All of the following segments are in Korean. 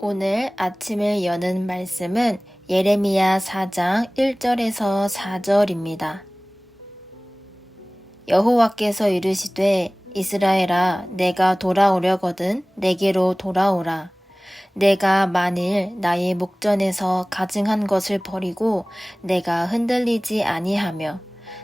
오늘 아침을 여는 말씀은 예레미야 4장 1절에서 4절입니다. 여호와께서 이르시되 이스라엘아 내가 돌아오려거든 내게로 돌아오라. 내가 만일 나의 목전에서 가증한 것을 버리고 내가 흔들리지 아니하며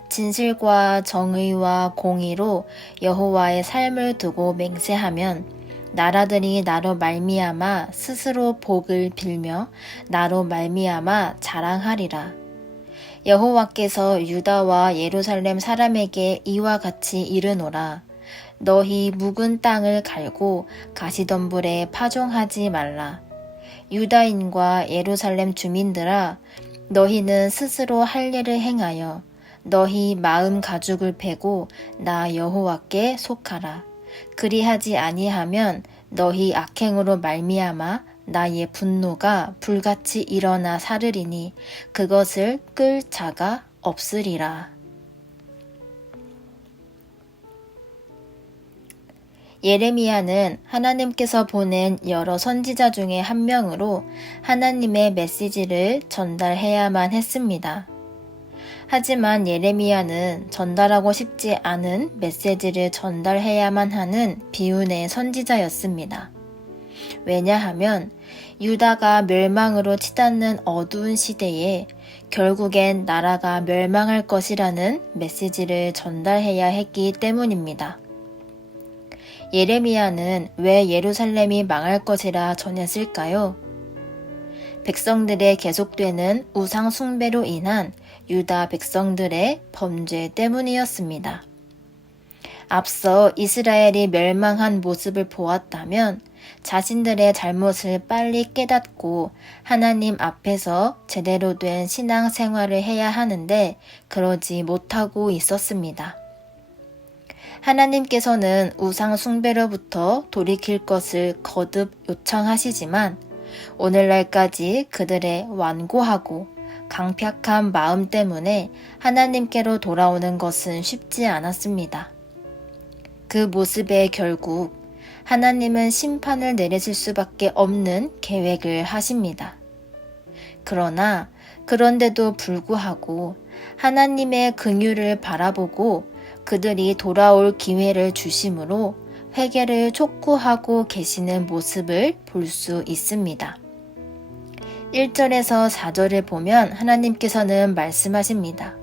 진실과 정의와 공의로 여호와의 삶을 두고 맹세하면 나라들이 나로 말미암아 스스로 복을 빌며 나로 말미암아 자랑하리라. 여호와께서 유다와 예루살렘 사람에게 이와 같이 이르노라. 너희 묵은 땅을 갈고 가시덤불에 파종하지 말라. 유다인과 예루살렘 주민들아, 너희는 스스로 할 일을 행하여 너희 마음 가죽을 베고 나 여호와께 속하라. 그리하지 아니하면 너희 악행으로 말미암아 나의 분노가 불같이 일어나 사르리니 그것을 끌 자가 없으리라. 예레미야는 하나님께서 보낸 여러 선지자 중에 한 명으로 하나님의 메시지를 전달해야만 했습니다. 하지만 예레미야는 전달하고 싶지 않은 메시지를 전달해야만 하는 비운의 선지자였습니다. 왜냐하면 유다가 멸망으로 치닫는 어두운 시대에 결국엔 나라가 멸망할 것이라는 메시지를 전달해야 했기 때문입니다. 예레미야는 왜 예루살렘이 망할 것이라 전했을까요? 백성들의 계속되는 우상 숭배로 인한 유다 백성들의 범죄 때문이었습니다. 앞서 이스라엘이 멸망한 모습을 보았다면 자신들의 잘못을 빨리 깨닫고 하나님 앞에서 제대로 된 신앙 생활을 해야 하는데 그러지 못하고 있었습니다. 하나님께서는 우상 숭배로부터 돌이킬 것을 거듭 요청하시지만 오늘날까지 그들의 완고하고 강팍한 마음 때문에 하나님께로 돌아오는 것은 쉽지 않았습니다. 그 모습에 결국 하나님은 심판을 내리실 수밖에 없는 계획을 하십니다. 그런데도 불구하고 하나님의 긍휼을 바라보고 그들이 돌아올 기회를 주심으로 회개를 촉구하고 계시는 모습을 볼 수 있습니다. 1절에서 4절을 보면 하나님께서는 말씀하십니다.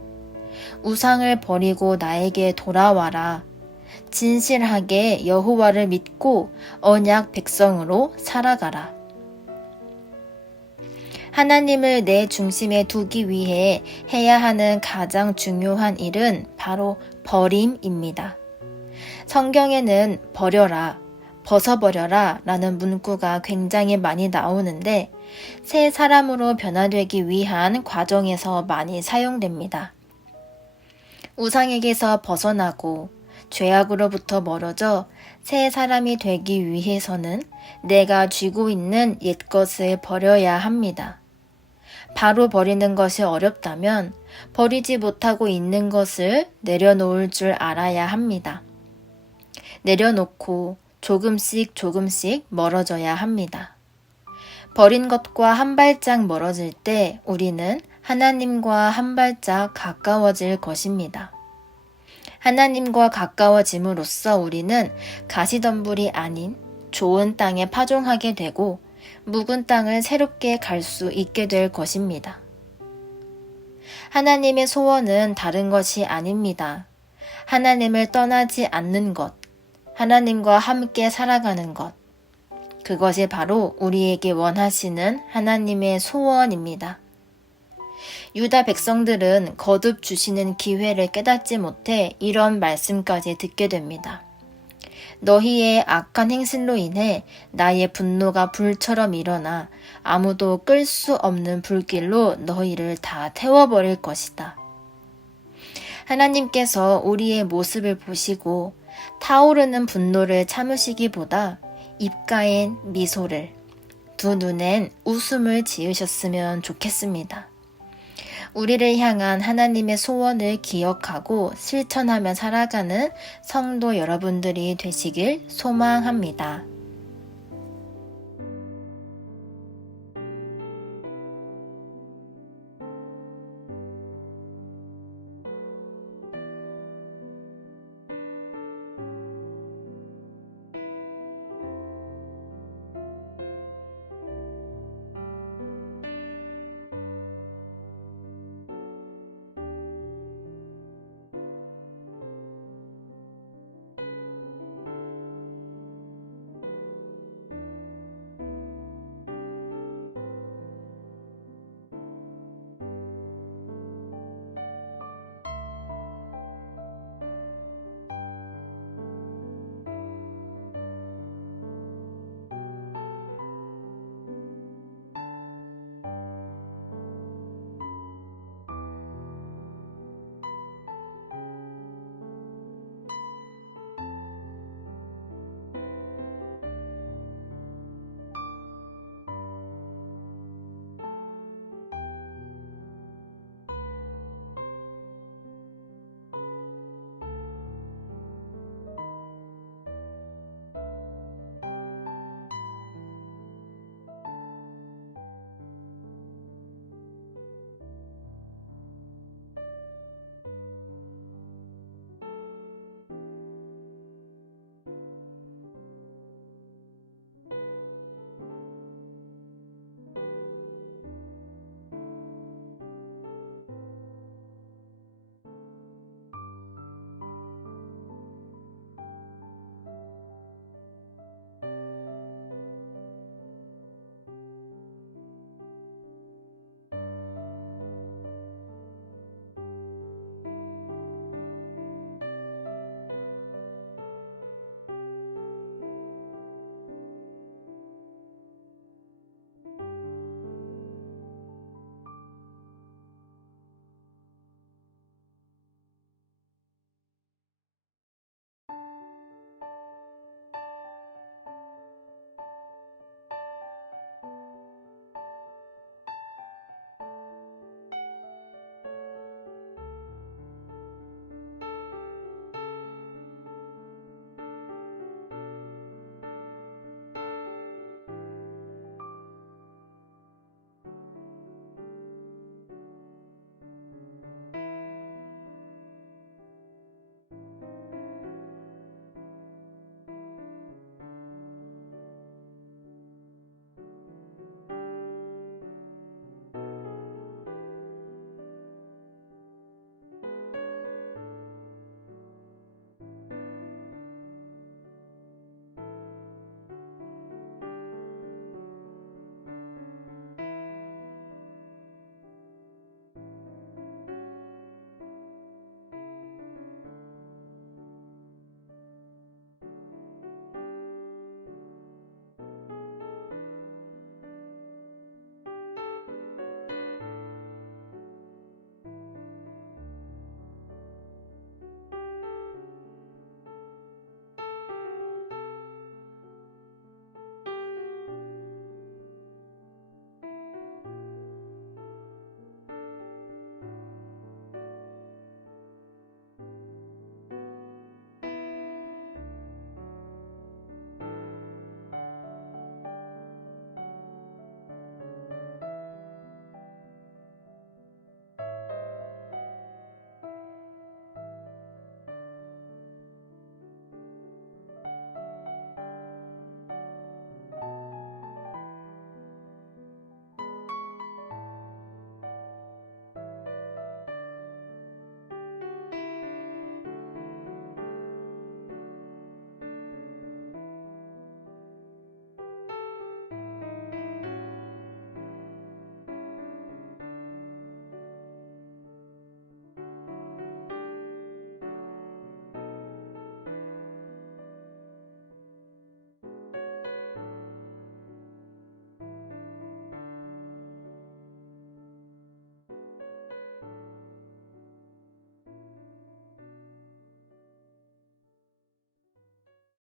우상을 버리고 나에게 돌아와라. 진실하게 여호와를 믿고 언약 백성으로 살아가라. 하나님을 내 중심에 두기 위해 해야 하는 가장 중요한 일은 바로 버림입니다. 성경에는 버려라, 벗어버려라 라는 문구가 굉장히 많이 나오는데 새 사람으로 변화되기 위한 과정에서 많이 사용됩니다. 우상에게서 벗어나고 죄악으로부터 멀어져 새 사람이 되기 위해서는 내가 쥐고 있는 옛것을 버려야 합니다. 바로 버리는 것이 어렵다면 버리지 못하고 있는 것을 내려놓을 줄 알아야 합니다. 내려놓고 조금씩 멀어져야 합니다. 버린 것과 한 발짝 멀어질 때 우리는 하나님과 한 발짝 가까워질 것입니다. 하나님과 가까워짐으로써 우리는 가시덤불이 아닌 좋은 땅에 파종하게 되고 묵은 땅을 새롭게 갈 수 있게 될 것입니다. 하나님의 소원은 다른 것이 아닙니다. 하나님을 떠나지 않는 것, 하나님과 함께 살아가는 것, 그것이 바로 우리에게 원하시는 하나님의 소원입니다. 유다 백성들은 거듭 주시는 기회를 깨닫지 못해 이런 말씀까지 듣게 됩니다. 너희의 악한 행실로 인해 나의 분노가 불처럼 일어나 아무도 끌 수 없는 불길로 너희를 다 태워버릴 것이다. 하나님께서 우리의 모습을 보시고 타오르는 분노를 참으시기보다 입가엔 미소를, 두 눈엔 웃음을 지으셨으면 좋겠습니다. 우리를 향한 하나님의 소원을 기억하고 실천하며 살아가는 성도 여러분들이 되시길 소망합니다.